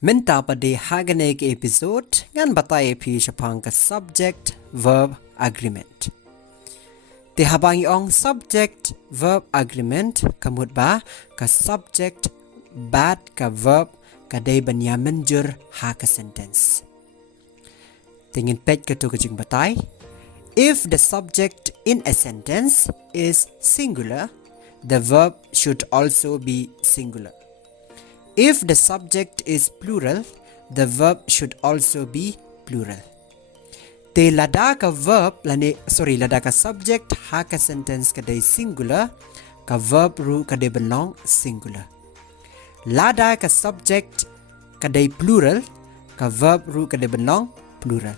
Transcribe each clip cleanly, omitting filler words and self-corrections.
Minta pada hagane ke episode ngan batai pi syapang ke subject verb agreement. Te habangi ong subject verb agreement kamut ba ka subject bad ka verb ka dai banya menjur ha ka sentence. Tingin pet ke tu kejing batai. If the subject in a sentence is singular, the verb should also be singular. If the subject is plural, the verb should also be plural. Te lada ka verb lada ka subject ha ka sentence ka day singular, ka verb ru ka day belong singular. Lada ka subject ka day plural, ka verb ru ka day belong plural.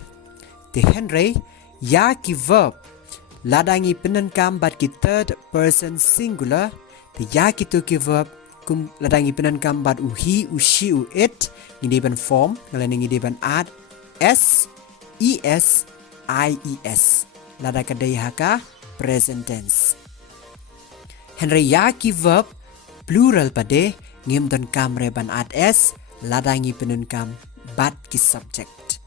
Te Henry ya ki verb lada ngi penankam bat ki third person singular, te ya ki tu ki verb kum ladangi penankam bat uhi, ushi, it ngi ban form ngalani ngi ban art s, es, ies lada kadai haka present tense. Henry ya ki verb plural pade ngim don kam re ban art s ladangi penankam bat ki subject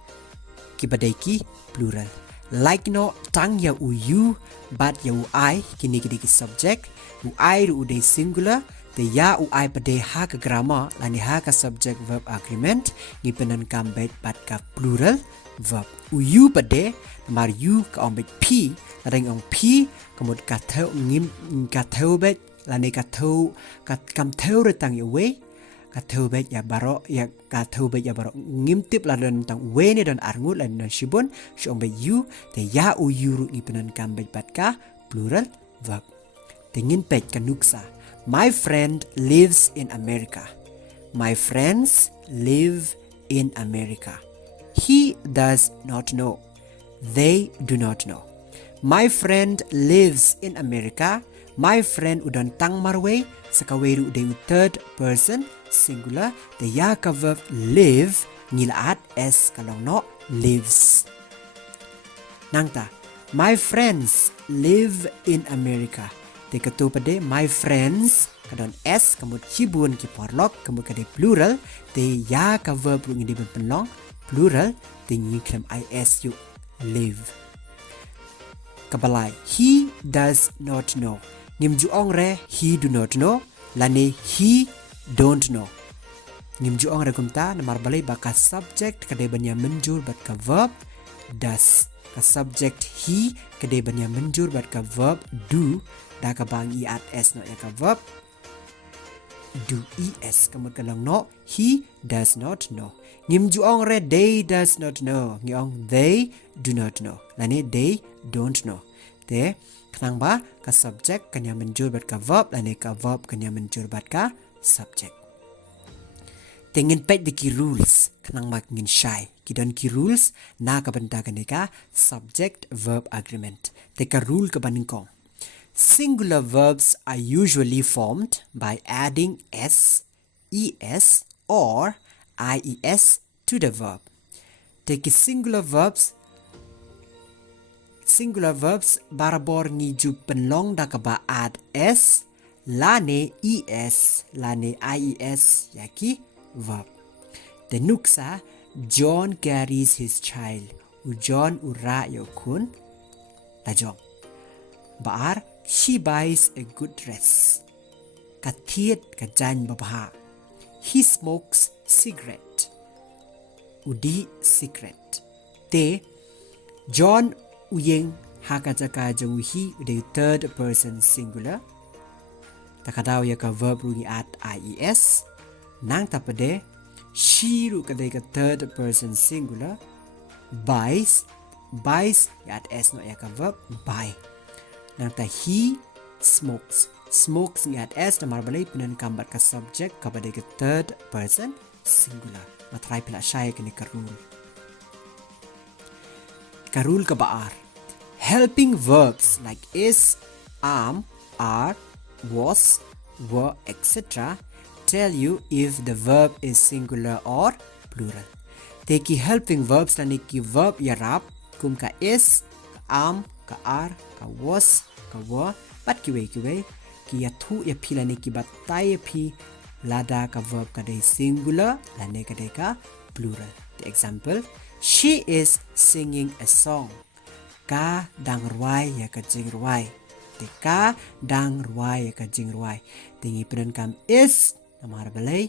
ki badai ki plural. Like no tang ya u bat ya u I kini ki subject u I ru day singular. Te ya u ai pada ha ka grammar lani ha ka subject verb agreement ngi penankam bet bat ka plural verb. U pada mar u ka om bet p ladang ong p kamut ka theu ngim ka theu bet lani ka theu ka kam theu retang ya we ka theu bet ya baro ya ka theu bet ya baro ngim tip ladan tang we ni dan arngut lan shibun shong bet u te ya u ru ngi penankam bet bat ka plural verb. Tingin pet ka nuksa. My friend lives in America. My friends live in America. He does not know. They do not know. My friend lives in America. My friend udon tang marwe sakaweru de third person singular. The ya ka verb live ngilaat s kalong no lives. Nangta. My friends live in America. Te katu pada my friends kadon s kamut cibun ki porlok kamut kade plural te ya ka verb ngi de penlong plural te ngi klem is you live. Kabalai he does not know. Ngim juong re he do not know lani he don't know. Ngim juong re kumta namar balai baka subject kade banya menjur bat ka verb does. Ka subject he kade banya menjur bat ka verb do. Da ka bang i at s no ya ka verb do es kamut kalang no he does not know. Ngim juong re they does not know ngiong they do not know lani they don't know. Te kanang ba ka subject kanya menjur bat ka verb lani ka verb kanya menjur bat ka subject. Tingin pet de ki rules kanang ba ngin shy kidon ki rules na ka banta ka subject verb agreement. Te ka rule ka baningkong. Singular verbs are usually formed by adding s, es, or ies to the verb. Take singular verbs barabor ngiju penlong da ka ba add s, lane es, lane ies yaki verb. The nuksa John carries his child. John ura yokun tajong. Baar she buys a good dress. Kathiet kajan babha. He smokes cigarette. Udi cigarette. Te John uyeng hakajaka jauhi ude third person singular. Takadaw ya ka verb rungi at ies. Nang tapade she ru kadai ka third person singular. Buys ya at s no ya ka verb buy. Nangta he smokes. Smokes ni at s na marbalay penankam bat ka subject kabada ka third person singular. Matry pila siya kini karul. Karul ka baar. Helping verbs like is, am, are, was, were, etc. tell you if the verb is singular or plural. Teki helping verbs na ki verb yarap kum ka is, ka am, ka are, ka was, ka were, bat ki ya thu ya pila ni ki batai ya pi lada ka verb kadai singular lane kadai ka plural. The example, she is singing a song. Ka dang ruai ya ka jing ruai. The ka dang ruai ya ka jing ruai. Tingi penan kam is namar balai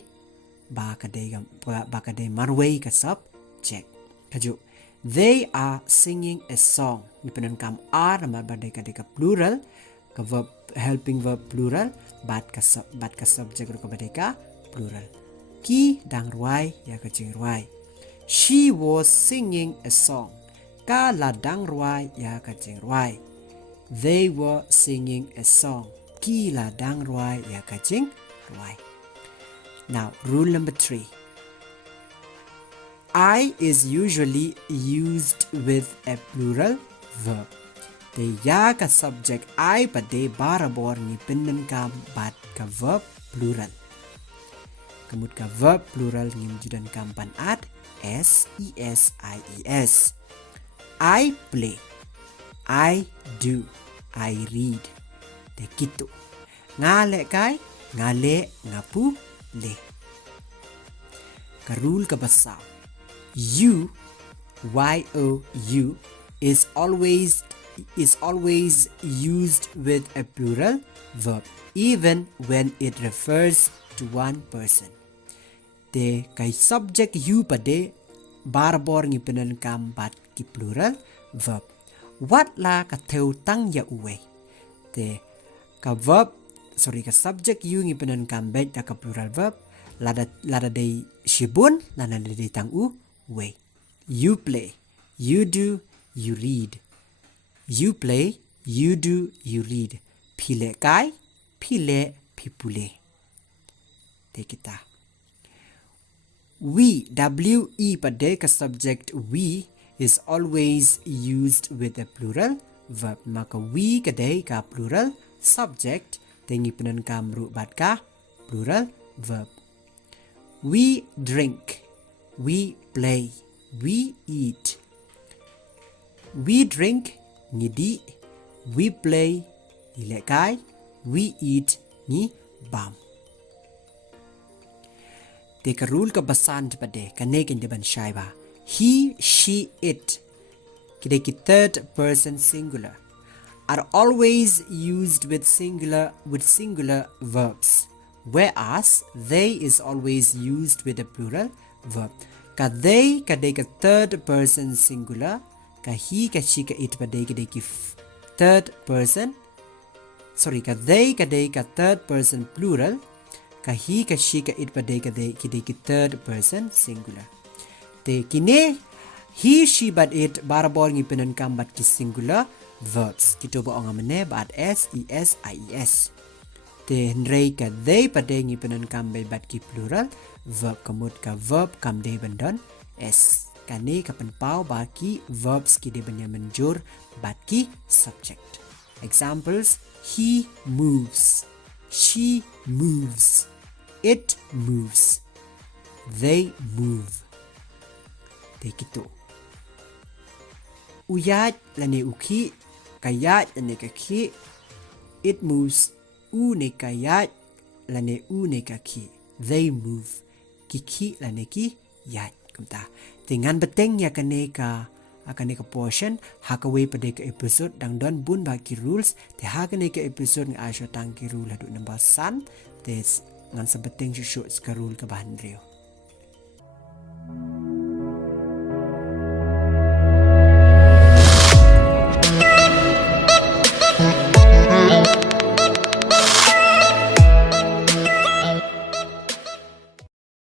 ba kadai marwai ka subject. Kaju, they are singing a song. Ni penan kam are namar badai kadai ka plural. Ka verb helping verb plural bat ka subject ru ka badai ka plural. Ki dang ruai ya ka jing ruai. She was singing a song. Ka la dang ruai ya ka jing ruai. They were singing a song. Ki la dang ruai ya ka jing ruai. Now, rule number 3. I is usually used with a plural verb. The ya ka subject I pade barabor ni pinnen ka bat ka verb plural. Kamut ka verb plural ni mujudan kampan at S-E-S-I-E-S. I play. I do. I read. Te gitu. Ngale kai, ngale ngapu le. Karul ka basa. You, Y-O-U, is always used with a plural verb, even when it refers to one person. Te kai subject you pade barbor ngi penan kam bat ki plural verb. What la ka theu tang ya uwe. Te ka subject you ngi penan kam bet ka plural verb lada dei shibun lada dei tang uwe. You play, you do, you read. You play, you do, you read. Pile kai, pile pipule. Te kita. We, W-E pada ka subject we is always used with a plural verb. Maka we kadai ka plural subject. Tengi penan kam ru bat ka plural verb. We drink, we play, we eat. We drink ngidi, we play ilekai, we eat ni bam. Te ka rule ka basan pade kanekin de ban shaiba. He, she, it. Kide ki third person singular are always used with singular verbs, whereas they is always used with a plural verb. Ka they kade ka third person singular, ka he, ka she, ka it pade kide ki third person. Sorry, ka they kade ka third person plural, ka he, ka she, ka it pade kide ki third person singular. Te kine he, she, but it barabor ngi penan kam bat ki singular verbs. Kita boong amane bat S-E-S-I-E-S. Te nrei ka they pade ngi penan kam bat ki plural verb. Kamut ka verb kam de bandon S. Kane ka penpau ba ki verbs ki de banya menjur bat ki subject. Examples, he moves, she moves, it moves, they move. Te gitu. Uyat lane uki, kayat lane kaki, it moves, u ne kayat lane u ne kaki, they move, kiki lane ki yat. Kumta. Dengan beteng ya kane ka portion hakawe pada ke episode dang don bun bagi rules te hakane ke episode ng asyo tang ki rule hadu number san te ngan sa beteng shushu ska rule ka bahan rio.